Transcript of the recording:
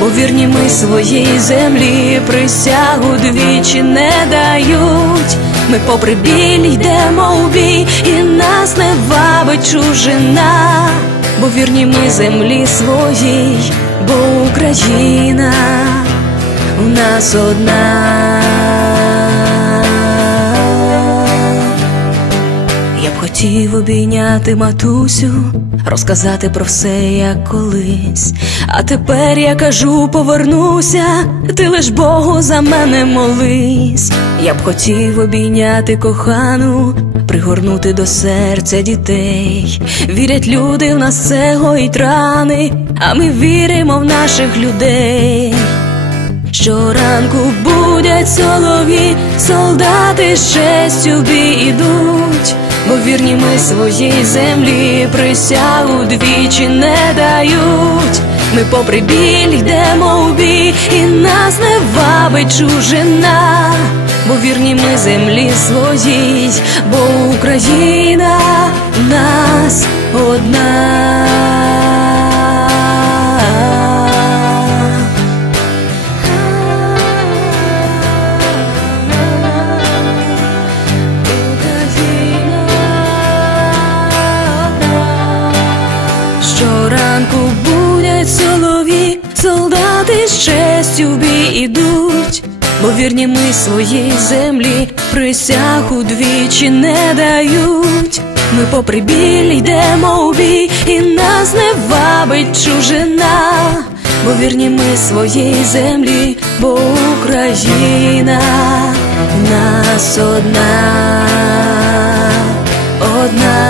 бо вірні ми своїй землі присягу двічі не дають. Ми попри біль йдемо у бій, і нас не вабить чужина, бо вірні ми землі своїй, бо Україна у нас одна. Хотів обійняти матусю, розказати про все, як колись. А тепер я кажу, повернуся, ти лиш Богу за мене молись. Я б хотів обійняти кохану, пригорнути до серця дітей. Вірять люди в нас це гоїть рани, а ми віримо в наших людей. Щоранку будять солові, солдати ще сюди ідуть, бо вірні ми своїй землі присягу двічі не дають. Ми попри біль йдемо у бій, і нас не вабить чужина, бо вірні ми землі своїй, бо Україна в нас одна. ранку будять солові, солдати з честю в бій ідуть, бо вірні ми своїй землі присягу двічі не дають. Ми попри біль йдемо у бій, і нас не вабить чужина, бо вірні ми своїй землі, бо Україна нас одна, одна.